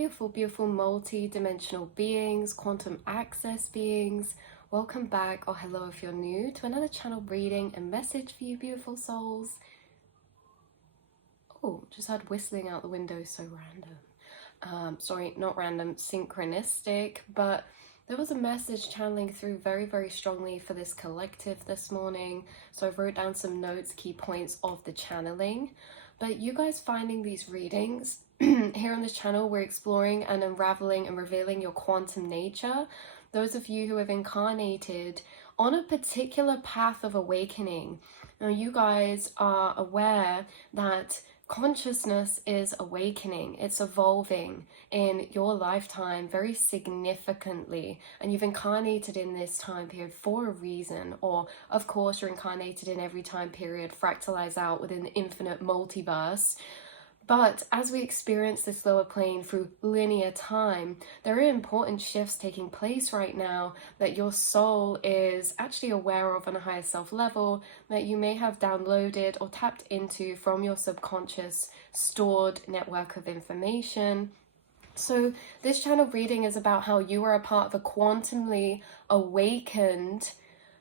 beautiful, beautiful multi-dimensional beings, quantum access beings. Welcome back, or hello if you're new, to another channel reading and message for you beautiful souls. Oh, just had whistling out the window, so random. Sorry, not random, synchronistic, but there was a message channeling through very, very strongly for this collective this morning. So I wrote down some notes, key points of the channeling. But you guys finding these readings, here on this channel, we're exploring and unraveling and revealing your quantum nature. Those of you who have incarnated on a particular path of awakening. Now, you guys are aware that consciousness is awakening, it's evolving in your lifetime very significantly, and you've incarnated in this time period for a reason, or of course you're incarnated in every time period fractalized out within the infinite multiverse. But as we experience this lower plane through linear time, there are important shifts taking place right now that your soul is actually aware of on a higher self level, that you may have downloaded or tapped into from your subconscious stored network of information. So this channel reading is about how you are a part of a quantumly awakened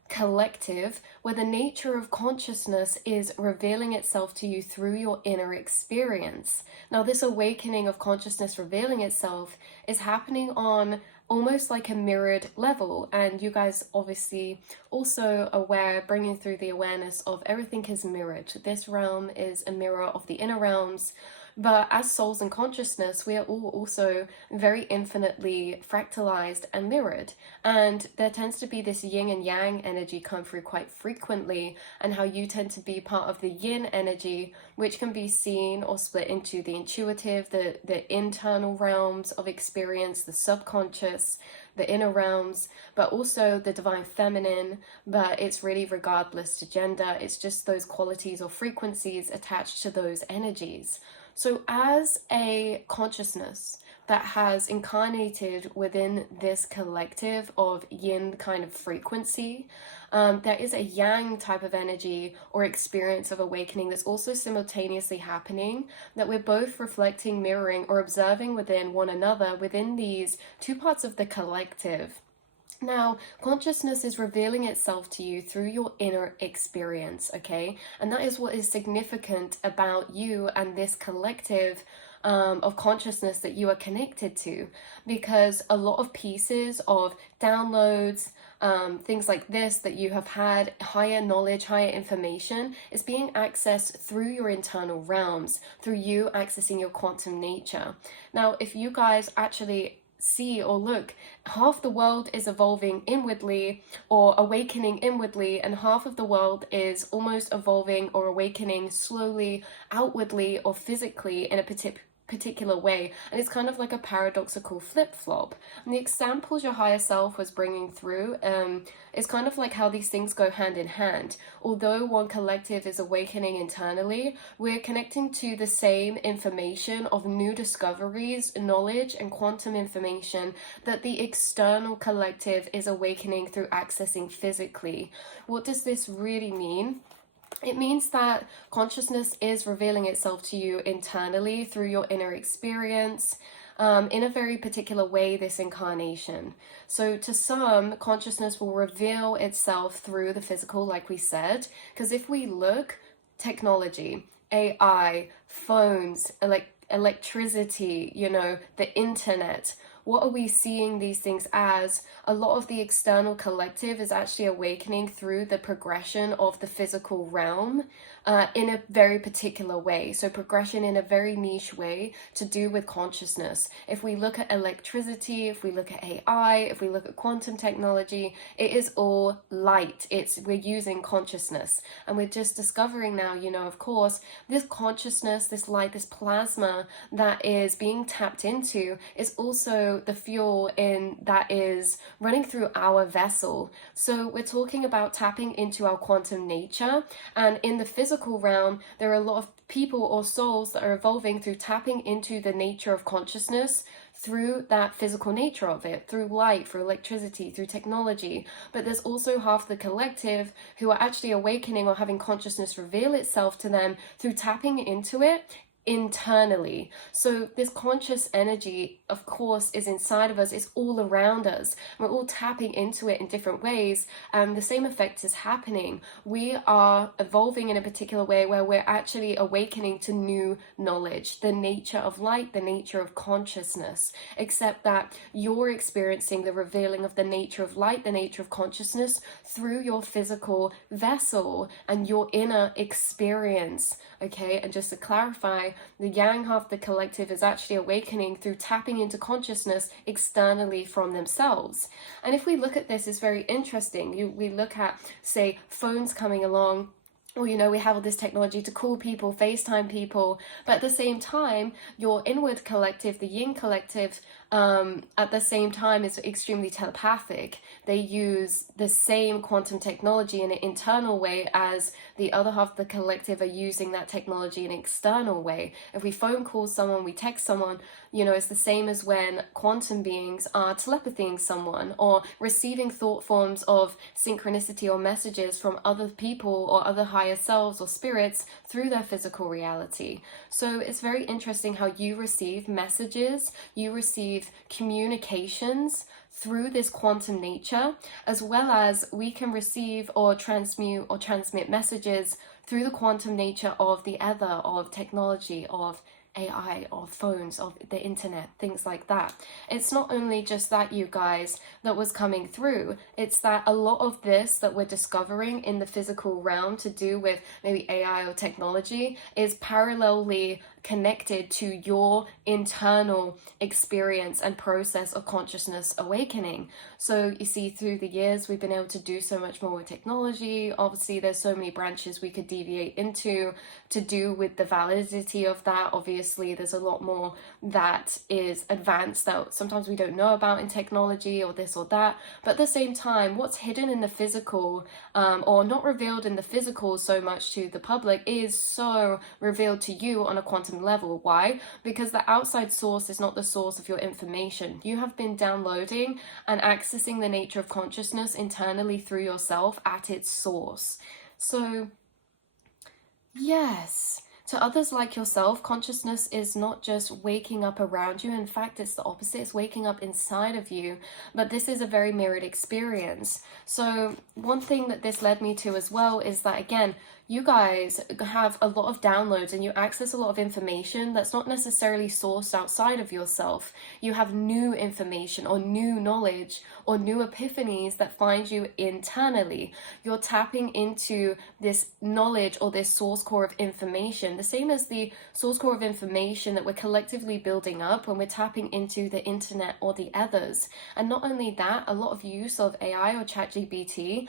collective where the nature of consciousness is revealing itself to you through your inner experience. Now, this awakening of consciousness revealing itself is happening on almost like a mirrored level, and you guys obviously also aware, bringing through the awareness of everything is mirrored. This realm is a mirror of the inner realms. But as souls and consciousness, we are all also very infinitely fractalized and mirrored. And there tends to be this yin and yang energy come through quite frequently, and how you tend to be part of the yin energy, which can be seen or split into the intuitive, the internal realms of experience, the subconscious, the inner realms, but also the divine feminine. But it's really regardless to gender, it's just those qualities or frequencies attached to those energies. So as a consciousness that has incarnated within this collective of yin kind of frequency, there is a yang type of energy or experience of awakening that's also simultaneously happening, that we're both reflecting, mirroring, or observing within one another within these two parts of the collective. Now, consciousness is revealing itself to you through your inner experience, okay? And that is what is significant about you and this collective of consciousness that you are connected to, because a lot of pieces of downloads, things like this that you have had, higher knowledge, higher information, is being accessed through your internal realms, through you accessing your quantum nature. Now, if you guys actually see or look, half the world is evolving inwardly or awakening inwardly, and half of the world is almost evolving or awakening slowly outwardly or physically in a particular way. And it's kind of like a paradoxical flip-flop. And the examples your higher self was bringing through is kind of like how these things go hand in hand. Although one collective is awakening internally, we're connecting to the same information of new discoveries, knowledge, and quantum information that the external collective is awakening through accessing physically. What does this really mean? It means that consciousness is revealing itself to you internally through your inner experience, in a very particular way this incarnation. So to some, consciousness will reveal itself through the physical, like we said, because if we look, technology, AI, phones, electricity, the internet, what are we seeing these things as? A lot of the external collective is actually awakening through the progression of the physical realm in a very particular way. So progression in a very niche way to do with consciousness. If we look at electricity, if we look at AI, if we look at quantum technology, it is all light. We're using consciousness. And we're just discovering now, of course, this consciousness, this light, this plasma that is being tapped into is also the fuel that is running through our vessel. So we're talking about tapping into our quantum nature, and in the physical realm there are a lot of people or souls that are evolving through tapping into the nature of consciousness through that physical nature of it, through light, through electricity, through technology. But there's also half the collective who are actually awakening or having consciousness reveal itself to them through tapping into it internally. So this conscious energy, of course, is inside of us, it's all around us. We're all tapping into it in different ways, and the same effect is happening. We are evolving in a particular way where we're actually awakening to new knowledge, the nature of light, the nature of consciousness, except that you're experiencing the revealing of the nature of light, the nature of consciousness through your physical vessel and your inner experience. Okay, and just to clarify, the yang half of the collective is actually awakening through tapping into consciousness externally from themselves. And if we look at this, it's very interesting. We look at, say, phones coming along, or, you know, we have all this technology to call people, FaceTime people, but at the same time, your inward collective, the yin collective, at the same time is extremely telepathic. They use the same quantum technology in an internal way as the other half of the collective are using that technology in an external way. If we phone call someone, we text someone, you know, it's the same as when quantum beings are telepathying someone or receiving thought forms of synchronicity or messages from other people or other higher selves or spirits through their physical reality. So it's very interesting how you receive messages, you receive communications through this quantum nature, as well as we can receive or transmit messages through the quantum nature of the ether, of technology, of AI, of phones, of the internet, things like that. It's not only just that, you guys, that was coming through, it's that a lot of this that we're discovering in the physical realm to do with maybe AI or technology is parallelly connected to your internal experience and process of consciousness awakening. So you see, through the years we've been able to do so much more with technology. Obviously there's so many branches we could deviate into to do with the validity of that. Obviously there's a lot more that is advanced that sometimes we don't know about in technology or this or that, but at the same time, what's hidden in the physical or not revealed in the physical so much to the public is so revealed to you on a quantum level. Why? Because the outside source is not the source of your information. You have been downloading and accessing the nature of consciousness internally through yourself at its source. So yes, to others like yourself, consciousness is not just waking up around you. In fact, it's the opposite. It's waking up inside of you. But this is a very mirrored experience. So one thing that this led me to as well is that, again, you guys have a lot of downloads and you access a lot of information that's not necessarily sourced outside of yourself. You have new information or new knowledge or new epiphanies that find you internally. You're tapping into this knowledge or this source core of information, the same as the source core of information that we're collectively building up when we're tapping into the internet or the ethers. And not only that, a lot of use of AI or ChatGPT,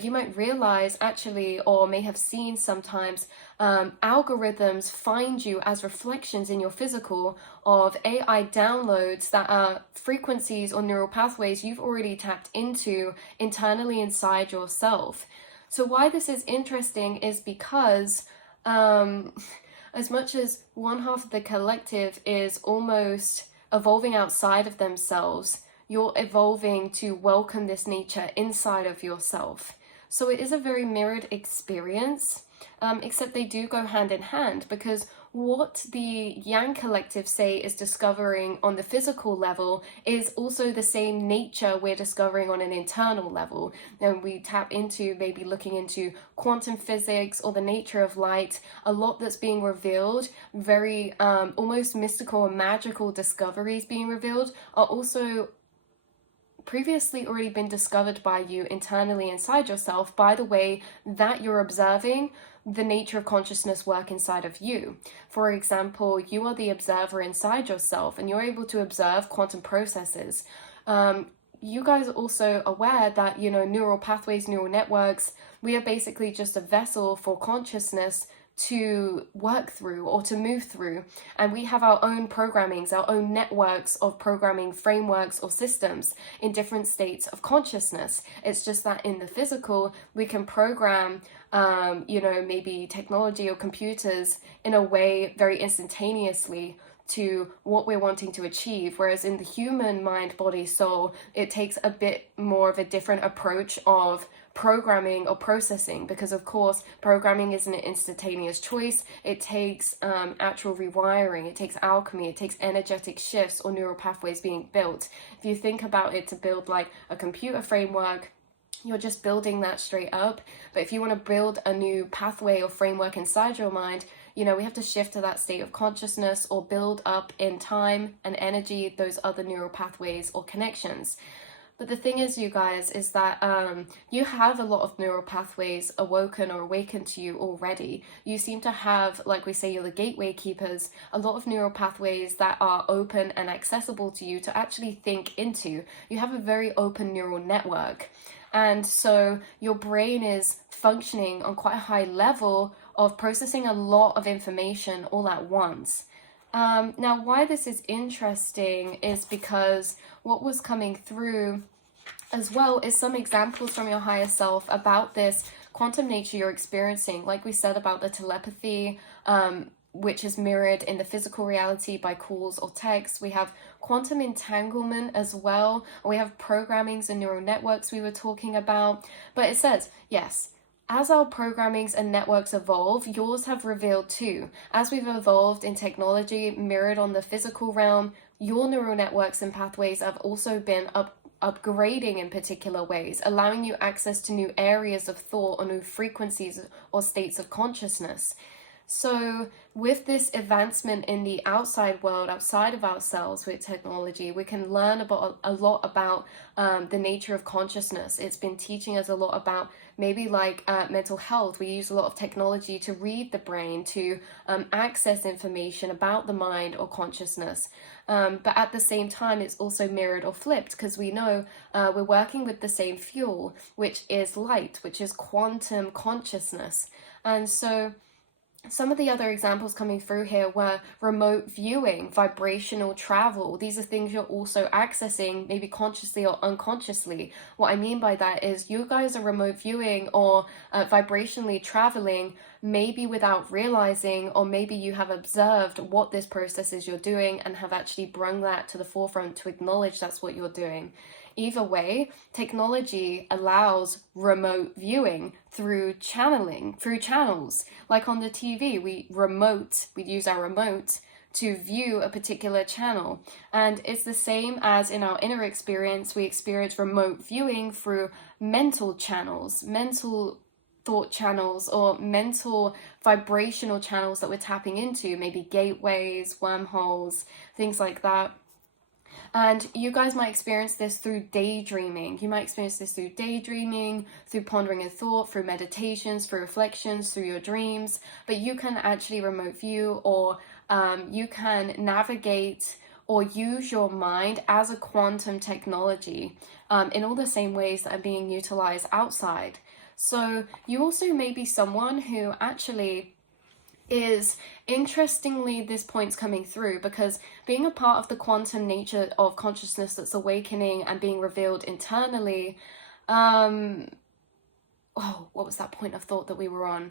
you might realize actually, or may have seen sometimes, algorithms find you as reflections in your physical of AI downloads that are frequencies or neural pathways you've already tapped into internally inside yourself. So why this is interesting is because as much as one half of the collective is almost evolving outside of themselves, you're evolving to welcome this nature inside of yourself. So it is a very mirrored experience, except they do go hand in hand, because what the Yang collective say is discovering on the physical level is also the same nature we're discovering on an internal level. And we tap into maybe looking into quantum physics or the nature of light, a lot that's being revealed, very almost mystical and magical discoveries being revealed are also previously already been discovered by you internally inside yourself by the way that you're observing the nature of consciousness work inside of you. For example, you are the observer inside yourself and you're able to observe quantum processes. You guys are also aware that, you know, neural pathways, neural networks, we are basically just a vessel for consciousness to work through or to move through, and we have our own programmings, our own networks of programming frameworks or systems in different states of consciousness. It's just that in the physical we can program maybe technology or computers in a way very instantaneously to what we're wanting to achieve. Whereas in the human mind, body, soul, it takes a bit more of a different approach of programming or processing, because of course programming isn't an instantaneous choice. It takes actual rewiring, it takes alchemy, it takes energetic shifts or neural pathways being built. If you think about it, to build like a computer framework, you're just building that straight up. But if you want to build a new pathway or framework inside your mind, we have to shift to that state of consciousness or build up in time and energy those other neural pathways or connections. But the thing is, you guys, is that you have a lot of neural pathways awoken or awakened to you already. You seem to have, like we say, you're the gateway keepers, a lot of neural pathways that are open and accessible to you to actually think into. You have a very open neural network. And so your brain is functioning on quite a high level of processing a lot of information all at once. Now, why this is interesting is because what was coming through as well is some examples from your higher self about this quantum nature you're experiencing. Like we said about the telepathy, which is mirrored in the physical reality by calls or texts. We have quantum entanglement as well. We have programmings and neural networks we were talking about. But it says, yes, as our programmings and networks evolve, yours have revealed too. As we've evolved in technology mirrored on the physical realm, your neural networks and pathways have also been upgrading in particular ways, allowing you access to new areas of thought or new frequencies or states of consciousness. So with this advancement in the outside world, outside of ourselves with technology, we can learn about a lot about the nature of consciousness. It's been teaching us a lot about maybe like mental health. We use a lot of technology to read the brain, to access information about the mind or consciousness. But at the same time, it's also mirrored or flipped, because we know we're working with the same fuel, which is light, which is quantum consciousness. And so some of the other examples coming through here were remote viewing, vibrational travel. These are things you're also accessing, maybe consciously or unconsciously. What I mean by that is you guys are remote viewing or vibrationally traveling, maybe without realizing, or maybe you have observed what this process is you're doing and have actually brought that to the forefront to acknowledge that's what you're doing. Either way, technology allows remote viewing through channeling, through channels. Like on the TV, we use our remote to view a particular channel. And it's the same as in our inner experience, we experience remote viewing through mental channels, mental thought channels, or mental vibrational channels that we're tapping into, maybe gateways, wormholes, things like that. And you guys might experience this through daydreaming. You might experience this through daydreaming, through pondering a thought, through meditations, through reflections, through your dreams. But you can actually remote view, or you can navigate or use your mind as a quantum technology in all the same ways that are being utilized outside. So you also may be someone who actually is, interestingly, this point's coming through because being a part of the quantum nature of consciousness that's awakening and being revealed internally, what was that point of thought that we were on?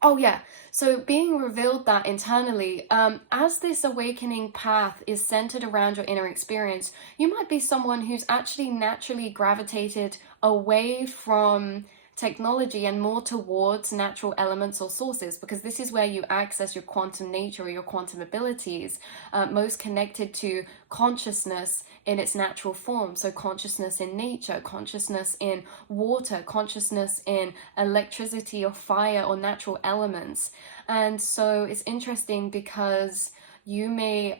Oh yeah, so being revealed that internally, as this awakening path is centered around your inner experience, you might be someone who's actually naturally gravitated away from technology and more towards natural elements or sources, because this is where you access your quantum nature or your quantum abilities, most connected to consciousness in its natural form. So consciousness in nature, consciousness in water, consciousness in electricity or fire or natural elements. And so it's interesting because you may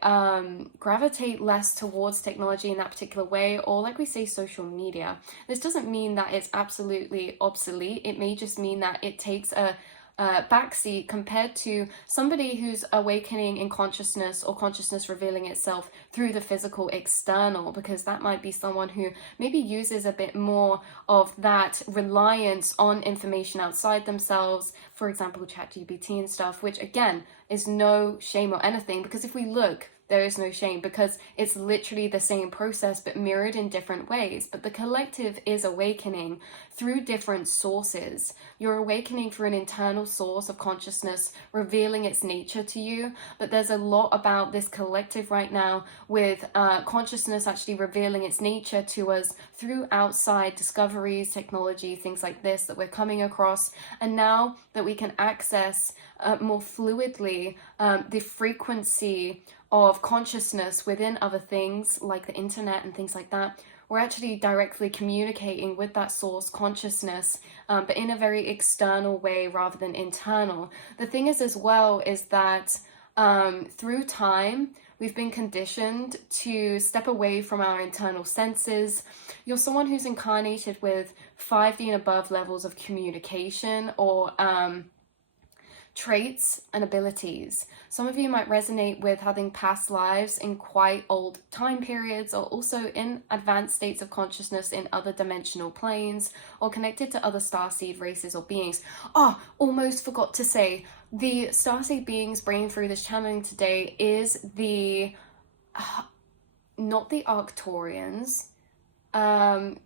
gravitate less towards technology in that particular way, or like we say, social media. This doesn't mean that it's absolutely obsolete. It may just mean that it takes a backseat compared to somebody who's awakening in consciousness or consciousness revealing itself through the physical external, because that might be someone who maybe uses a bit more of that reliance on information outside themselves, for example, ChatGPT and stuff, which again is no shame or anything, because if we look, there is no shame, because it's literally the same process but mirrored in different ways. But the collective is awakening through different sources. You're awakening through an internal source of consciousness revealing its nature to you, but there's a lot about this collective right now with consciousness actually revealing its nature to us through outside discoveries, technology, things like this that we're coming across, and now that we can access more fluidly the frequency of consciousness within other things like the internet and things like that, we're actually directly communicating with that source consciousness, but in a very external way rather than internal. The thing is as well is that through time, we've been conditioned to step away from our internal senses. You're someone who's incarnated with 5D and above levels of communication or traits and abilities. Some of you might resonate with having past lives in quite old time periods, or also in advanced states of consciousness in other dimensional planes, or connected to other starseed races or beings. Oh, almost forgot to say, the starseed beings bringing through this channeling today is the not the Arcturians.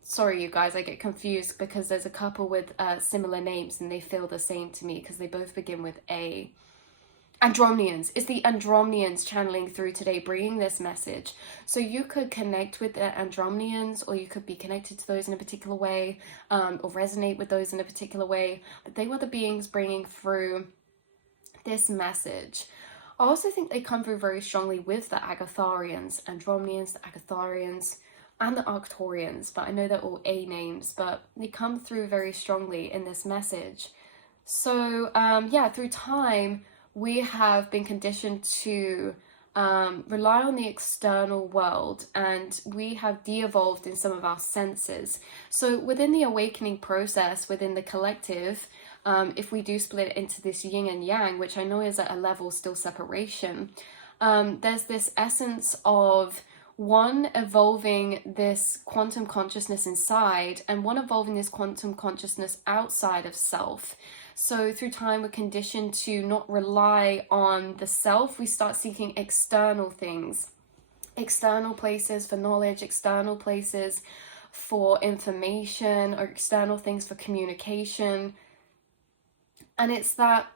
Sorry you guys, I get confused because there's a couple with similar names and they feel the same to me because they both begin with A. Andromeans. It's the Andromeans channeling through today, bringing this message. So you could connect with the Andromeans, or you could be connected to those in a particular way, or resonate with those in a particular way, but they were the beings bringing through this message. I also think they come through very strongly with the Agatharians, Andromeans, the Agatharians, and the Arcturians, but I know they're all A names, but they come through very strongly in this message. So yeah, through time, we have been conditioned to rely on the external world, and we have de-evolved in some of our senses. So within the awakening process, within the collective, if we do split it into this yin and yang, which I know is at a level still separation, there's this essence of one evolving this quantum consciousness inside, and one evolving this quantum consciousness outside of self. So through time, we're conditioned to not rely on the self. We start seeking external things, external places for knowledge, external places for information, or external things for communication. And it's that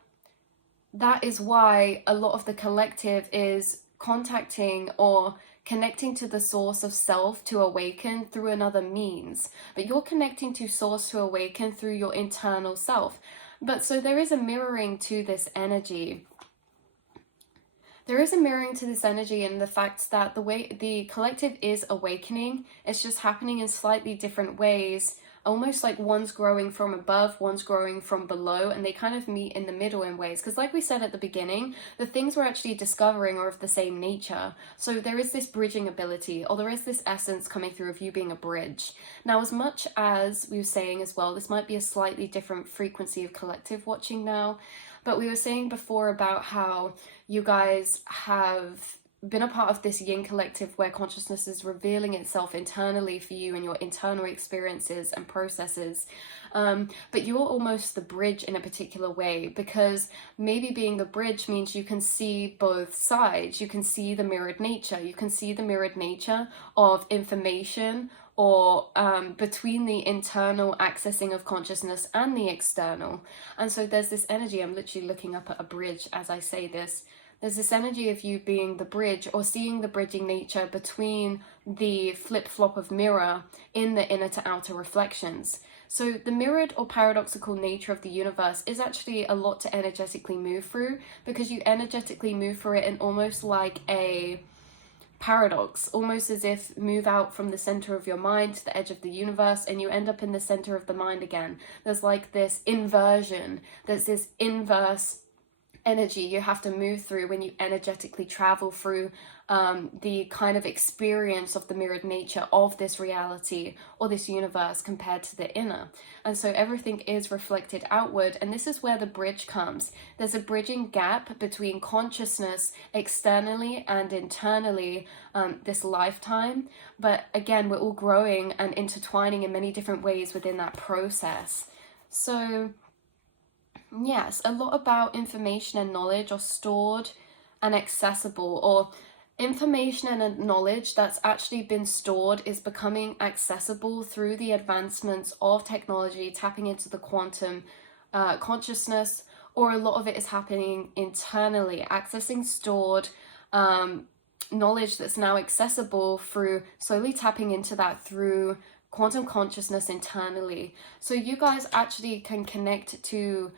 is why a lot of the collective is contacting or connecting to the source of self to awaken through another means. But you're connecting to source to awaken through your internal self. But so there is a mirroring to this energy. There is a mirroring to this energy in the fact that the way the collective is awakening, it's just happening in slightly different ways. Almost like one's growing from above, one's growing from below, and they kind of meet in the middle in ways. Because like we said at the beginning, the things we're actually discovering are of the same nature. So there is this bridging ability, or there is this essence coming through of you being a bridge. Now, as much as we were saying as well, this might be a slightly different frequency of collective watching now, but we were saying before about how you guys have been a part of this yin collective where consciousness is revealing itself internally for you and your internal experiences and processes, but you're almost the bridge in a particular way, because maybe being the bridge means you can see both sides. You can see the mirrored nature. You can see the mirrored nature of information, or between the internal accessing of consciousness and the external. And so there's this energy. I'm literally looking up at a bridge as I say this. There's this energy of you being the bridge, or seeing the bridging nature between the flip-flop of mirror in the inner to outer reflections. So the mirrored or paradoxical nature of the universe is actually a lot to energetically move through, because you energetically move through it in almost like a paradox, almost as if move out from the center of your mind to the edge of the universe and you end up in the center of the mind again. There's like this inversion, there's this inverse energy you have to move through when you energetically travel through the kind of experience of the mirrored nature of this reality or this universe compared to the inner. And so everything is reflected outward, and this is where the bridge comes. There's a bridging gap between consciousness externally and internally this lifetime, but again, we're all growing and intertwining in many different ways within that process. So Yes, a lot about information and knowledge are stored and accessible, or information and knowledge that's actually been stored is becoming accessible through the advancements of technology, tapping into the quantum consciousness, or a lot of it is happening internally, accessing stored knowledge that's now accessible through slowly tapping into that through quantum consciousness internally. So you guys actually can connect to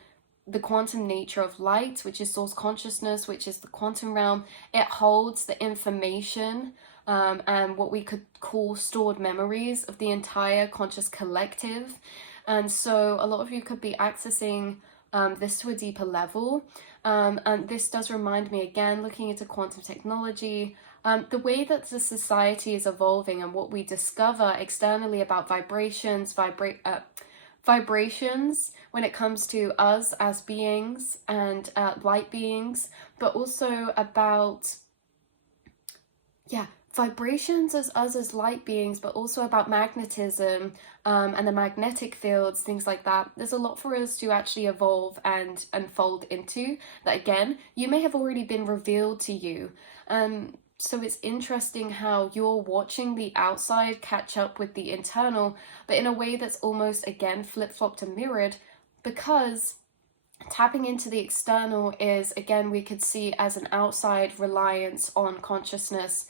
the quantum nature of light, which is source consciousness, which is the quantum realm. It holds the information and what we could call stored memories of the entire conscious collective. And so a lot of you could be accessing this to a deeper level. And this does remind me, again, looking into quantum technology, the way that the society is evolving and what we discover externally about vibrations when it comes to us as beings and light beings, but also about, vibrations as us as light beings, but also about magnetism and the magnetic fields, things like that. There's a lot for us to actually evolve and unfold into that, again, you may have already been revealed to you. So it's interesting how you're watching the outside catch up with the internal, but in a way that's almost, again, flip-flopped and mirrored, because tapping into the external is, again, we could see as an outside reliance on consciousness.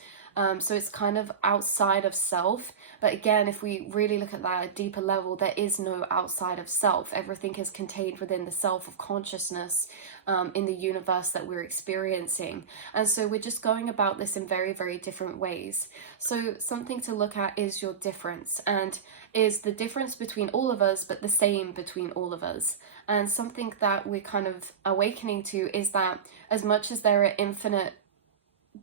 So it's kind of outside of self. But again, if we really look at that at a deeper level, there is no outside of self. Everything is contained within the self of consciousness in the universe that we're experiencing. And so we're just going about this in very, very different ways. So something to look at is your difference, and is the difference between all of us, but the same between all of us. And something that we're kind of awakening to is that as much as there are infinite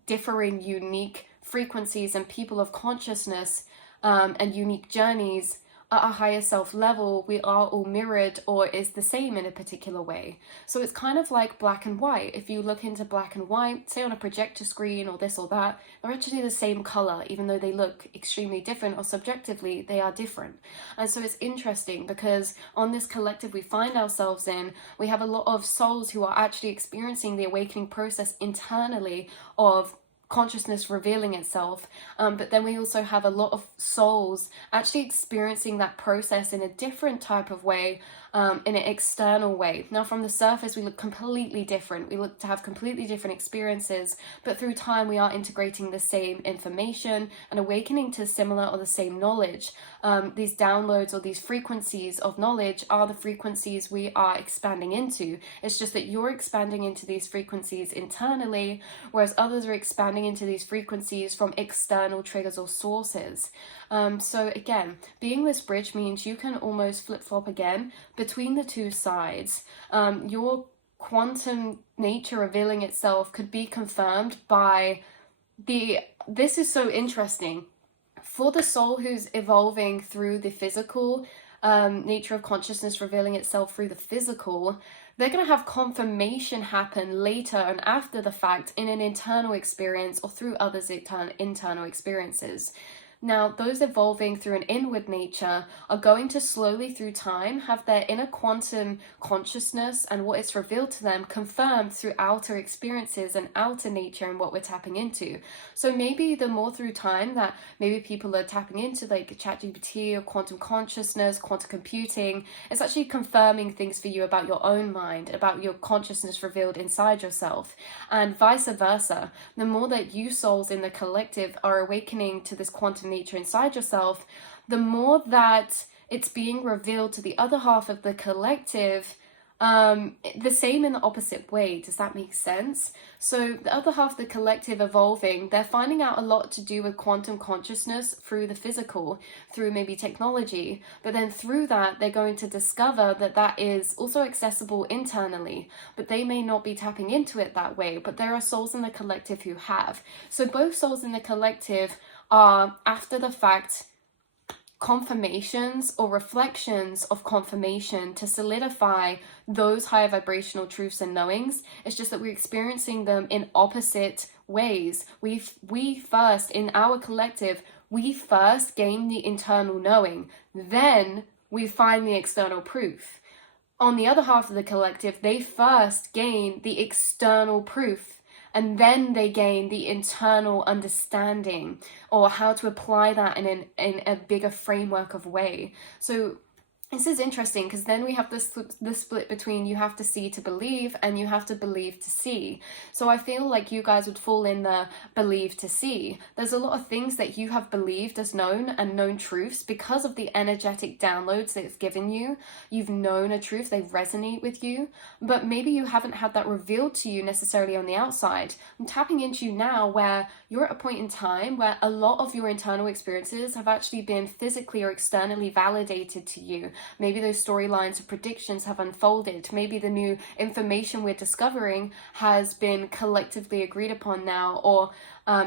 differing unique frequencies and people of consciousness and unique journeys at a higher self level, we are all mirrored or is the same in a particular way. So it's kind of like black and white. If you look into black and white, say on a projector screen or this or that, they're actually the same color, even though they look extremely different, or subjectively they are different. And so it's interesting because on this collective we find ourselves in, we have a lot of souls who are actually experiencing the awakening process internally of consciousness revealing itself, but then we also have a lot of souls actually experiencing that process in a different type of way, in an external way. Now from the surface we look completely different, we look to have completely different experiences, but through time we are integrating the same information and awakening to similar or the same knowledge. These downloads or these frequencies of knowledge are the frequencies we are expanding into. It's just that you're expanding into these frequencies internally, whereas others are expanding into these frequencies from external triggers or sources. So again, being this bridge means you can almost flip-flop again between the two sides. Your quantum nature revealing itself could be confirmed by this is so interesting. For the soul who's evolving through the physical nature of consciousness revealing itself through the physical, they're going to have confirmation happen later and after the fact in an internal experience or through others' internal experiences. Now, those evolving through an inward nature are going to slowly through time have their inner quantum consciousness and what it's revealed to them confirmed through outer experiences and outer nature and what we're tapping into. So maybe the more through time that maybe people are tapping into like ChatGPT or quantum consciousness, quantum computing, it's actually confirming things for you about your own mind, about your consciousness revealed inside yourself, and vice versa. The more that you souls in the collective are awakening to this quantum nature inside yourself, the more that it's being revealed to the other half of the collective, the same in the opposite way. Does that make sense? So the other half of the collective evolving, they're finding out a lot to do with quantum consciousness through the physical, through maybe technology, but then through that they're going to discover that that is also accessible internally, but they may not be tapping into it that way. But there are souls in the collective who have. So both souls in the collective are after the fact confirmations or reflections of confirmation to solidify those higher vibrational truths and knowings. It's just that we're experiencing them in opposite ways. We first, in our collective, we first gain the internal knowing, then we find the external proof. on the other half of the collective, they first gain the external proof, and then they gain the internal understanding, or how to apply that in a bigger framework of way. So this is interesting, because then we have this split between you have to see to believe and you have to believe to see. So I feel like you guys would fall in the believe to see. There's a lot of things that you have believed as known and known truths because of the energetic downloads that it's given you. You've known a truth, they resonate with you, but maybe you haven't had that revealed to you necessarily on the outside. I'm tapping into you now where you're at a point in time where a lot of your internal experiences have actually been physically or externally validated to you. Maybe those storylines or predictions have unfolded. Maybe the new information we're discovering has been collectively agreed upon now, or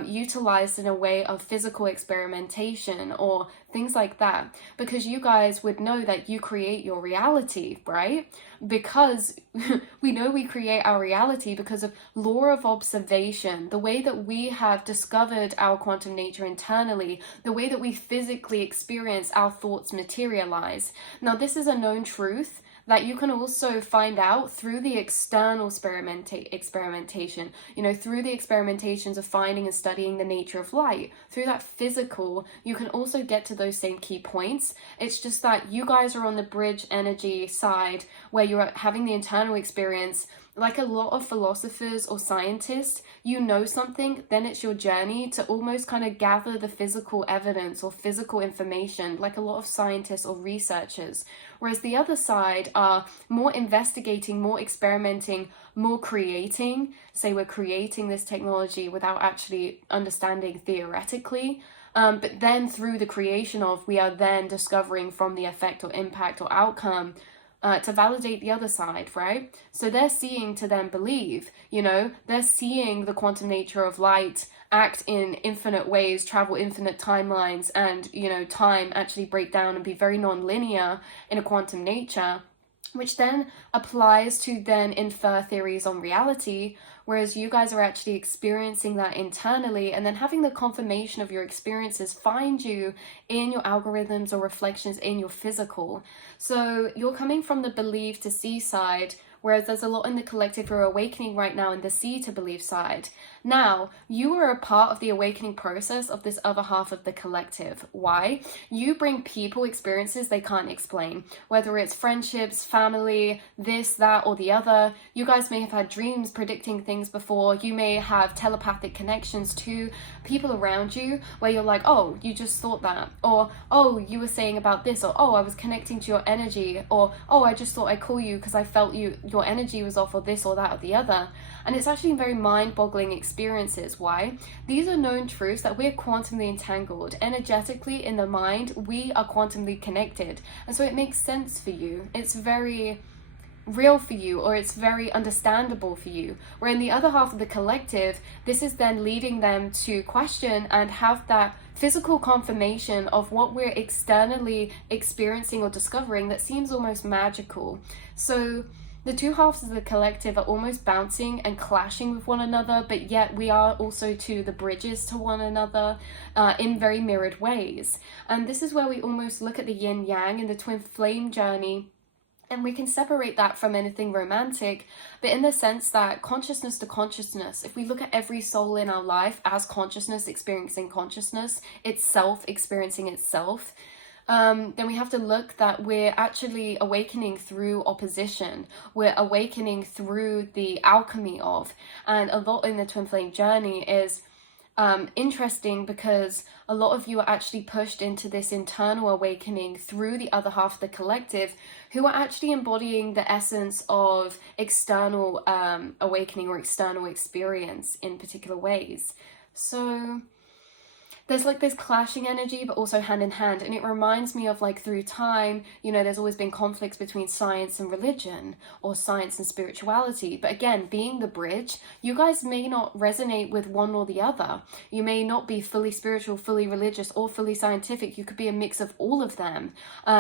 utilized in a way of physical experimentation or things like that. Because you guys would know that you create your reality, right? Because we know we create our reality because of law of observation, the way that we have discovered our quantum nature internally, the way that we physically experience our thoughts materialize. Now, this is a known truth that you can also find out through the external experimentation, through the experimentations of finding and studying the nature of light. Through that physical, you can also get to those same key points. It's just that you guys are on the bridge energy side where you're having the internal experience. Like a lot of philosophers or scientists, you know something, then it's your journey to almost kind of gather the physical evidence or physical information, like a lot of scientists or researchers. Whereas the other side are more investigating, more experimenting, more creating. Say we're creating this technology without actually understanding theoretically. But then through the creation of, we are then discovering from the effect or impact or outcome to validate the other side, right? So they're seeing to then believe, they're seeing the quantum nature of light act in infinite ways, travel infinite timelines, and, time actually break down and be very non-linear in a quantum nature, which then applies to then infer theories on reality, whereas you guys are actually experiencing that internally, and then having the confirmation of your experiences find you in your algorithms or reflections in your physical. So you're coming from the believe to see side, whereas there's a lot in the collective who are awakening right now in the see to believe side. Now, you are a part of the awakening process of this other half of the collective. Why? You bring people experiences they can't explain, whether it's friendships, family, this, that, or the other. You guys may have had dreams predicting things before. You may have telepathic connections to people around you where you're like, oh, you just thought that, or oh, you were saying about this, or oh, I was connecting to your energy, or oh, I just thought I'd call you because I felt your energy was off, or this or that or the other. And it's actually very mind-boggling experiences. Why? These are known truths that we're quantumly entangled. Energetically in the mind, we are quantumly connected. And so it makes sense for you. It's very real for you, or it's very understandable for you. Where in the other half of the collective, this is then leading them to question and have that physical confirmation of what we're externally experiencing or discovering that seems almost magical. So the two halves of the collective are almost bouncing and clashing with one another, but yet we are also to the bridges to one another in very mirrored ways. And this is where we almost look at the yin yang and the twin flame journey, and we can separate that from anything romantic, but in the sense that consciousness to consciousness, if we look at every soul in our life as consciousness experiencing consciousness, itself experiencing itself, then we have to look that we're actually awakening through opposition. We're awakening through the alchemy of, and a lot in the twin flame journey is interesting because a lot of you are actually pushed into this internal awakening through the other half of the collective, who are actually embodying the essence of external awakening or external experience in particular ways. So there's like this clashing energy, but also hand in hand. And it reminds me of like through time, there's always been conflicts between science and religion, or science and spirituality. But again, being the bridge, you guys may not resonate with one or the other. You may not be fully spiritual, fully religious, or fully scientific. You could be a mix of all of them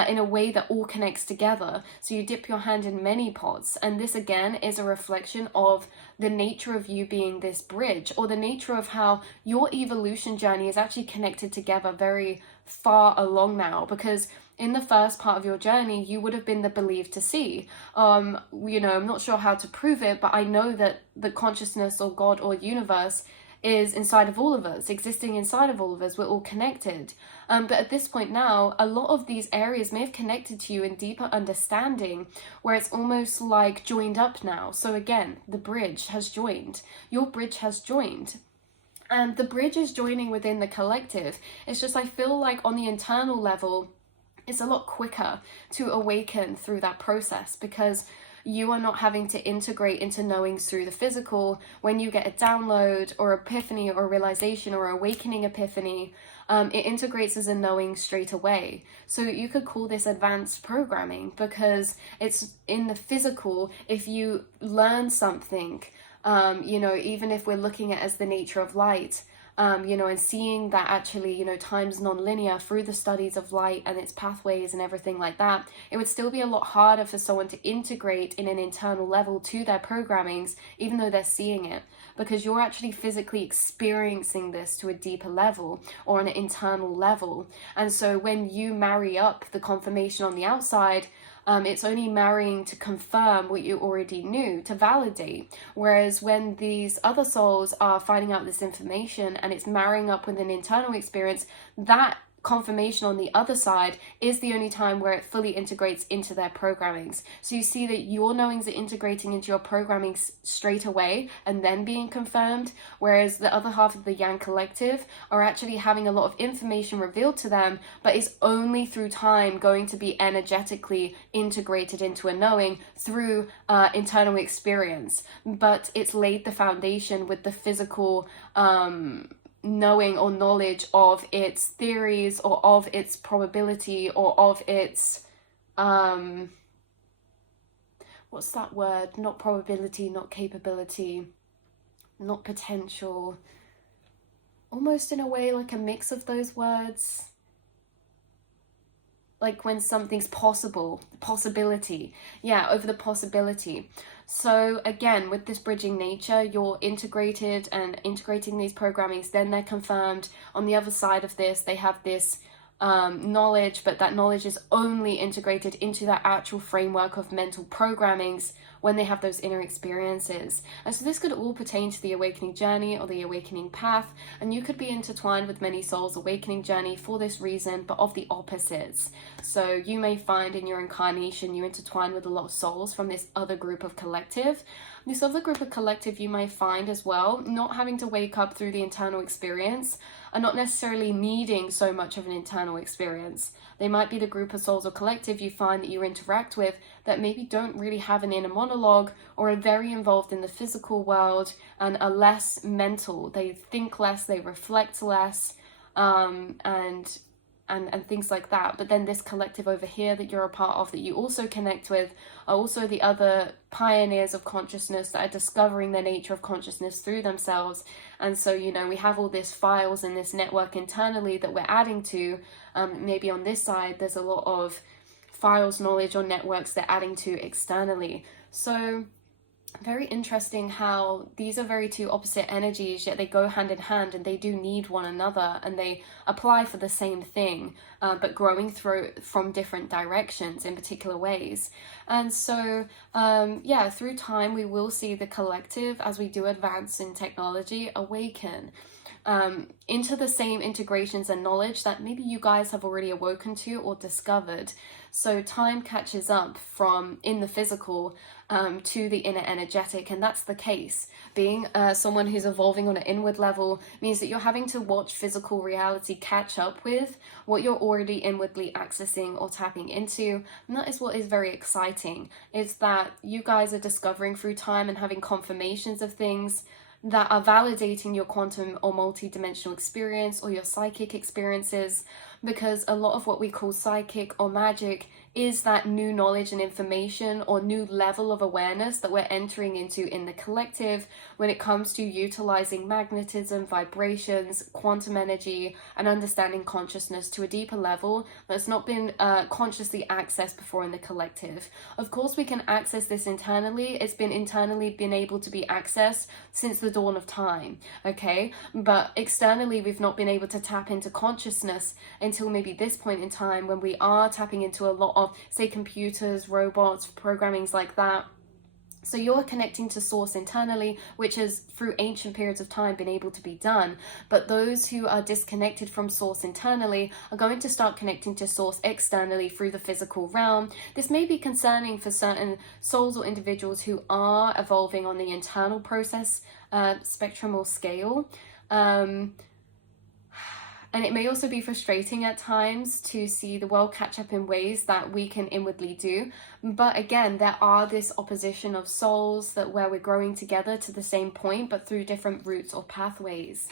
in a way that all connects together. So you dip your hand in many pots. And this again is a reflection of the nature of you being this bridge, or the nature of how your evolution journey is actually connected together very far along now, because in the first part of your journey, you would have been the believed to see. I'm not sure how to prove it, but I know that the consciousness or God or universe is inside of all of us, existing inside of all of us. We're all connected. But at this point now, a lot of these areas may have connected to you in deeper understanding, where it's almost like joined up now. So again, the bridge has joined. Your bridge has joined. And the bridge is joining within the collective. It's just, I feel like on the internal level, it's a lot quicker to awaken through that process, because you are not having to integrate into knowings through the physical. When you get a download or epiphany or realization or awakening epiphany, it integrates as a knowing straight away. So you could call this advanced programming, because it's in the physical. If you learn something, even if we're looking at it as the nature of light, and seeing that actually, time's non-linear through the studies of light and its pathways and everything like that, it would still be a lot harder for someone to integrate in an internal level to their programmings, even though they're seeing it, because you're actually physically experiencing this to a deeper level or on an internal level. And so when you marry up the confirmation on the outside, it's only marrying to confirm what you already knew, to validate. Whereas when these other souls are finding out this information and it's marrying up with an internal experience, that confirmation on the other side is the only time where it fully integrates into their programmings. So you see that your knowings are integrating into your programming straight away and then being confirmed, whereas the other half of the Yang collective are actually having a lot of information revealed to them, but is only through time going to be energetically integrated into a knowing through internal experience. But it's laid the foundation with the physical knowing or knowledge of its theories or of its probability or of its what's that word, not probability, not capability, not potential, almost in a way like a mix of those words, like when something's possible, possibility, over the possibility. So again, with this bridging nature, you're integrated and integrating these programmings, then they're confirmed. On the other side of this, they have this knowledge, but that knowledge is only integrated into that actual framework of mental programmings when they have those inner experiences. And so this could all pertain to the awakening journey or the awakening path, and you could be intertwined with many souls' awakening journey for this reason, but of the opposites. So you may find in your incarnation you intertwine with a lot of souls from this other group of collective. This other group of collective you may find as well not having to wake up through the internal experience, are not necessarily needing so much of an internal experience. They might be the group of souls or collective you find that you interact with that maybe don't really have an inner monologue or are very involved in the physical world and are less mental. They think less, they reflect less, and things like that. But then this collective over here that you're a part of, that you also connect with, are also the other pioneers of consciousness that are discovering the nature of consciousness through themselves. And so, we have all these files and this network internally that we're adding to. Maybe on this side, there's a lot of files, knowledge, or networks they're adding to externally. So very interesting how these are very two opposite energies, yet they go hand in hand and they do need one another and they apply for the same thing, but growing through from different directions in particular ways. And so through time we will see the collective, as we do advance in technology, awaken into the same integrations and knowledge that maybe you guys have already awoken to or discovered. So time catches up from in the physical to the inner energetic, and that's the case. Being someone who's evolving on an inward level means that you're having to watch physical reality catch up with what you're already inwardly accessing or tapping into, and that is what is very exciting, is that you guys are discovering through time and having confirmations of things that are validating your quantum or multi-dimensional experience or your psychic experiences, because a lot of what we call psychic or magic is that new knowledge and information or new level of awareness that we're entering into in the collective when it comes to utilizing magnetism, vibrations, quantum energy, and understanding consciousness to a deeper level that's not been consciously accessed before in the collective. Of course, we can access this internally. It's been able to be accessed since the dawn of time, okay? But externally, we've not been able to tap into consciousness until maybe this point in time when we are tapping into a lot of, say, computers, robots, programmings like that. So you're connecting to source internally, which has through ancient periods of time been able to be done. But those who are disconnected from source internally are going to start connecting to source externally through the physical realm. This may be concerning for certain souls or individuals who are evolving on the internal process spectrum or scale. And it may also be frustrating at times to see the world catch up in ways that we can inwardly do. But again, there are this opposition of souls that where we're growing together to the same point, but through different routes or pathways.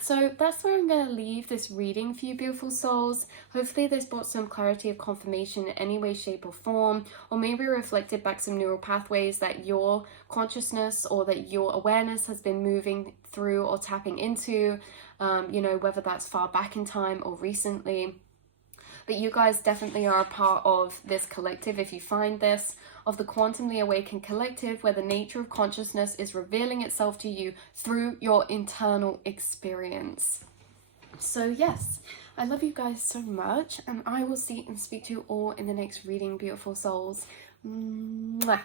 So that's where I'm going to leave this reading for you, beautiful souls. Hopefully this brought some clarity of confirmation in any way, shape or form, or maybe reflected back some neural pathways that your consciousness or that your awareness has been moving through or tapping into, whether that's far back in time or recently. But you guys definitely are a part of this collective, if you find this, of the Quantumly Awakened Collective, where the nature of consciousness is revealing itself to you through your internal experience. So yes, I love you guys so much, and I will see and speak to you all in the next reading, beautiful souls. Mwah.